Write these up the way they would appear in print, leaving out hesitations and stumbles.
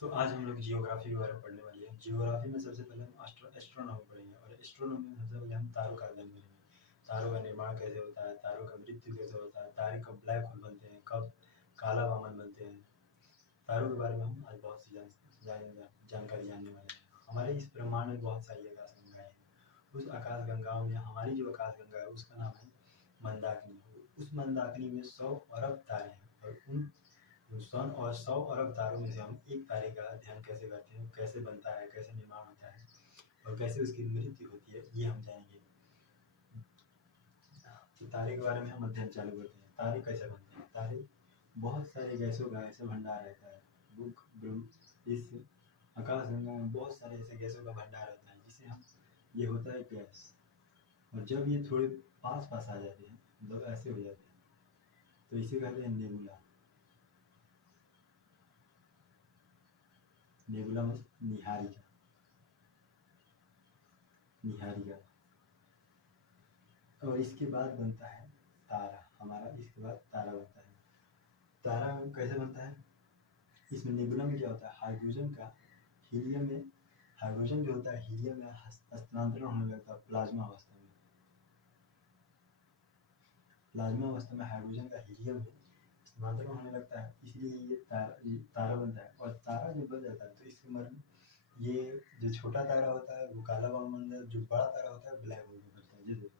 तो आज हम लोग जियोग्राफी के बारे में पढ़ने वाले हैं। जियोग्राफी में सबसे पहले हम एस्ट्रोनॉमी पढ़ेंगे और एस्ट्रोनॉमी में सबसे पहले हम तारों का अध्ययन करेंगे। तारों का निर्माण कैसे होता है, तारों का मृत्यु कैसे होता है, तारे कब ब्लैक होल बनते हैं, कब काला वामन बनते हैं। तारों के बारे में हम आज बहुत सी जानकारी जानने वाले हैं। हमारे इस ब्रह्मांड में बहुत सारी आकाश गंगाएं हैं। उस आकाश गंगाओं में हमारी जो आकाश गंगा है उसका नाम है मंदाकिनी। उस मंदाकिनी में 100 अरब तारे हैं और उन सन और 100 अरब तारों में से हम एक तारे का अध्ययन कैसे करते हैं, कैसे बनता है, कैसे निर्माण होता है और कैसे उसकी मृत्यु होती है, ये हम जानेंगे। तो तारे के बारे में हम अध्ययन चालू करते हैं। तारे कैसे बनते हैं? तारे बहुत सारे गैसों का ऐसा भंडार रहता है। इस आकाश गंगा में बहुत सारे ऐसे गैसों का भंडार रहता है जिसे हम ये होता है गैस। और जब ये थोड़े पास पास आ जाते हैं, मतलब ऐसे हो जाते हैं, तो इसे कहते हैं नेबुला। नेबुला मतलब निहारिका। निहारिका और इसके बाद बनता है तारा। हमारा इसके बाद तारा बनता है। तारा कैसे बनता है? इसमें नेबुला में क्या होता है, हाइड्रोजन का हीलियम में, हाइड्रोजन जो होता है हीलियम में हस्तांतरण होने लगता है प्लाज्मा अवस्था में। प्लाज्मा अवस्था में हाइड्रोजन का हीलियम में हस्तांतरण होने लगता है, इसलिए ये तारा बनता है। और तारा जब बन जाता है तो इसके मरण ये जो छोटा तारा होता है वो काला वामन, जो बड़ा तारा होता है ब्लैक होल में बनता है। जैसे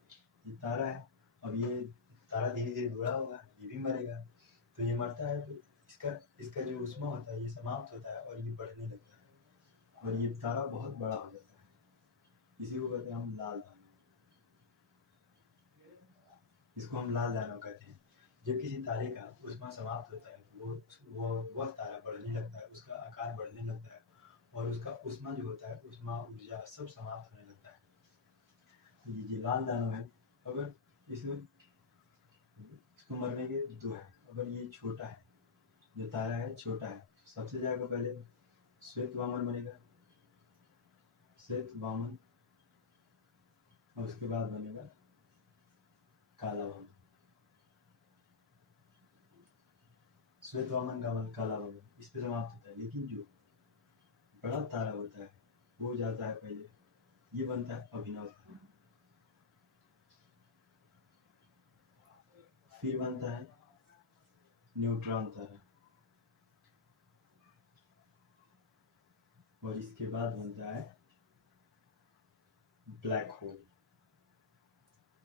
ये तारा है, अब ये तारा धीरे धीरे बड़ा होगा, ये भी मरेगा। तो ये मरता है तो इसका जो ऊष्मा होता है ये समाप्त होता है और ये बढ़ने लगता है और ये तारा बहुत बड़ा हो जाता है। इसी को कहते हैं हम लाल दानव। इसको हम लाल दानव कहते हैं। जब किसी तारे का ऊष्मा समाप्त होता है तो वह तारा बढ़ने लगता है, उसका आकार बढ़ने लगता है और उसका ऊष्मा जो होता है, ऊष्मा ऊर्जा सब समाप्त होने लगता है। ये लाल दानव है। अगर इसको मरने के दो है। अगर ये छोटा है, जो तारा है छोटा है, सबसे जाएगा पहले श्वेत वामन बनेगा, श्वेत वामन, और उसके बाद बनेगा काला वामन। श्वेत वामन का मन काला वामन, इस पे समाप्त होता है। लेकिन जो बड़ा तारा होता है वो जाता है पहले, ये बनता है अभिनव तारा, फिर बनता है न्यूट्रॉन तारा, और इसके बाद बनता है ब्लैक होल।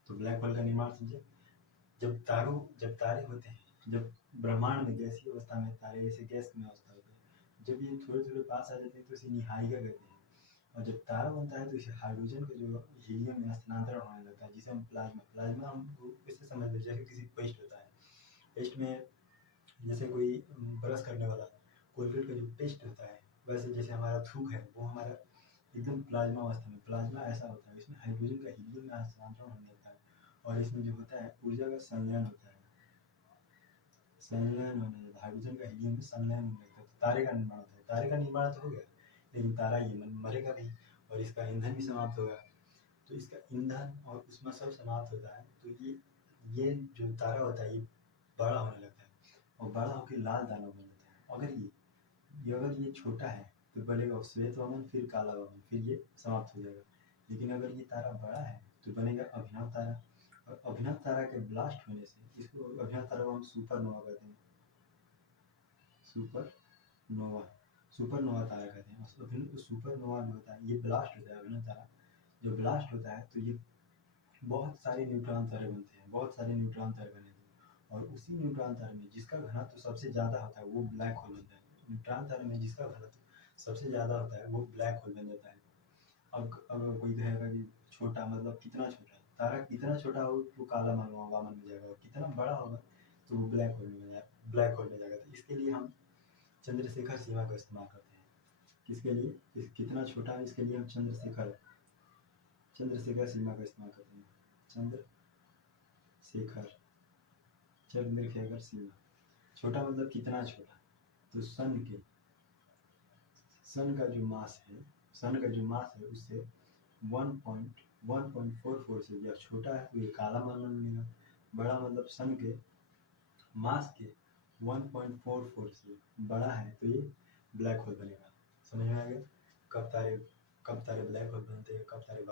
तो ब्लैक होल का निर्माण समझे। जब तारे होते हैं, जब ब्रह्मांड में गैसीय अवस्था में तारे ऐसे गैस में अवस्था होते हैं, जब ये थोड़े थोड़े पास आ जाते हैं तो इसे निहारिका कहते हैं। और जब तारा बनता है तो इसे हाइड्रोजन का जो हीलियम में स्थानांतरण होने लगता है, जिसे हम प्लाज्मा हम इससे समझ लेते हैं। जैसे किसी पेस्ट होता है, पेस्ट में जैसे कोई ब्रश करने वाला कोलगेट का जो पेस्ट होता है, वैसे जैसे हमारा थूक है वो हमारा एकदम प्लाज्मा अवस्था में, प्लाज्मा ऐसा होता है, इसमें हाइड्रोजन का हीलियम में स्थानांतरण होने लगता है और इसमें जो होता है ऊर्जा का संलयन होता है, संलयन होने लगता है, हाइड्रोजन का हीलियम में संलयन होने लगता है, तो तारे का निर्माण होता है। तारे का निर्माण तो हो गया, लेकिन तारा ये मरेगा भी और इसका ईंधन भी समाप्त होगा। तो इसका ईंधन और उसमें सब समाप्त होता है, तो ये जो तारा होता है ये बड़ा होने लगता है और बड़ा होकर लाल दानव बन जाता है। अगर ये छोटा है तो बनेगा श्वेत वामन, फिर काला वामन, फिर ये समाप्त हो जाएगा। लेकिन अगर ये तारा बड़ा है तो बनेगा अभिनव तारा, और अभिनव तारा के ब्लास्ट होने से, इसको अभिनव तारा को हम सुपरनोवा कहते हैं। सुपरनोवा तारा कहते हैं। सुपरनोवा जो होता है ये ब्लास्ट होता है, अभिनव तारा जो ब्लास्ट होता है तो ये बहुत सारे न्यूट्रॉन तारे बनते हैं, बहुत सारे न्यूट्रॉन तारे बने थे। और उसी न्यूट्रॉन तारे में जिसका घनत्व तो सबसे ज़्यादा होता है वो ब्लैक होल बनता है। न्यूट्रॉन तारे में जिसका घनत्व सबसे ज़्यादा होता है वो ब्लैक होल बन जाता है। अब अगर कोई कहेगा कि छोटा मतलब कितना छोटा, तारा कितना छोटा हो तो काला वामन में जाएगा, और कितना बड़ा होगा तो वो ब्लैक होल में जाएगा। तो इसके लिए हम चंद्रशेखर सीमा का इस्तेमाल करते हैं। किसके लिए? कितना छोटा है इसके लिए हम चंद्रशेखर सीमा का इस्तेमाल करते हैं। चंद्रशेखर सीमा। छोटा मतलब कितना छोटा, तो सन का जो मास है उससे 1.44 से या छोटा है तो ये काला मामला मिलेगा। बड़ा मतलब सन के मास के 1.44 से बड़ा है तो ये ब्लैक होल बनेगा। समझ में आ गया? कब तारे ब्लैक होल बनते हैं, कब तारे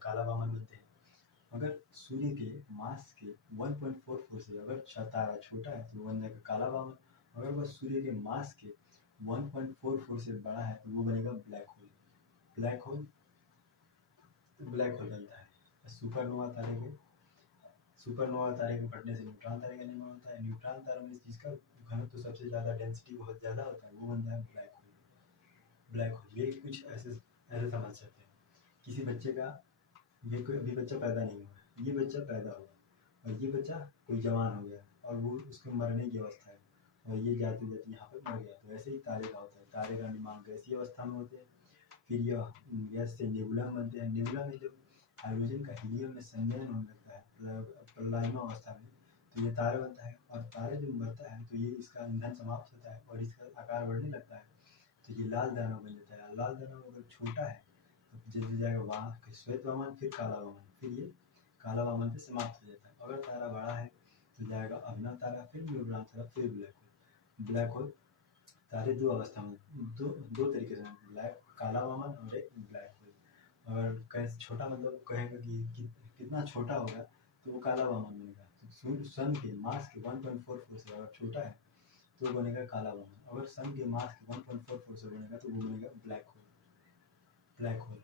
काला वामन बनते हैं। अगर सूर्य के मास के 1.44 से अगर तारा छोटा है तो वो बनेगा काला वामन। अगर वह सूर्य के मास के 1.44 से बड़ा है तो वो बनेगा ब्लैक होल। ब्लैक होल बनता है सुपरनोवा तारे के फटने से न्यूट्रॉन तारे का निर्माण होता है। न्यूट्रॉन तारों में जिसका घनत्व सबसे ज़्यादा, डेंसिटी बहुत ज़्यादा होता है, वो बनता है ब्लैक होल। ये कुछ ऐसे समझ सकते हैं। किसी बच्चे का कोई अभी बच्चा पैदा नहीं हुआ है, ये बच्चा पैदा हुआ और ये बच्चा कोई जवान हो गया और वो उसके मरने की अवस्था है और ये जाते जाते यहाँ पर मर गया। तो ऐसे ही तारे का होता है। तारे का निर्माण गैसीय अवस्था में होते हैं, फिर यह गैस से नेबुला बनते हैं। नेबुला में जब हाइड्रोजन का हीलियम में संलयन होने लगता है प्लाज्मा अवस्था में, तो ये तारा बनता है। और तारे जब मरता है तो ये इसका ईंधन समाप्त होता है और इसका आकार बढ़ने लगता है, तो ये लाल दानव बन जाता है। लाल दानव अगर छोटा है तो जल्दी जाएगा वहाँ श्वेत वामन, फिर काला वामन, फिर ये काला वामन पे समाप्त हो जाता है। अगर तारा बड़ा है तो जाएगा अभिनव तारा, फिर न्यूट्रॉन तारा, फिर ब्लैक होल। ब्लैक होल तारे दो अवस्था में, दो तरीके से, ब्लैक काला वामन और एक ब्लैक होल। अगर कैसे छोटा, मतलब कहेगा कि कितना छोटा होगा तो वो काला वामन बनेगा। तो सन के मास के 1.44 से अगर छोटा है तो वो बनेगा काला वामन। अगर सन के मास के 1.44 से बनेगा तो वो बनेगा ब्लैक होल।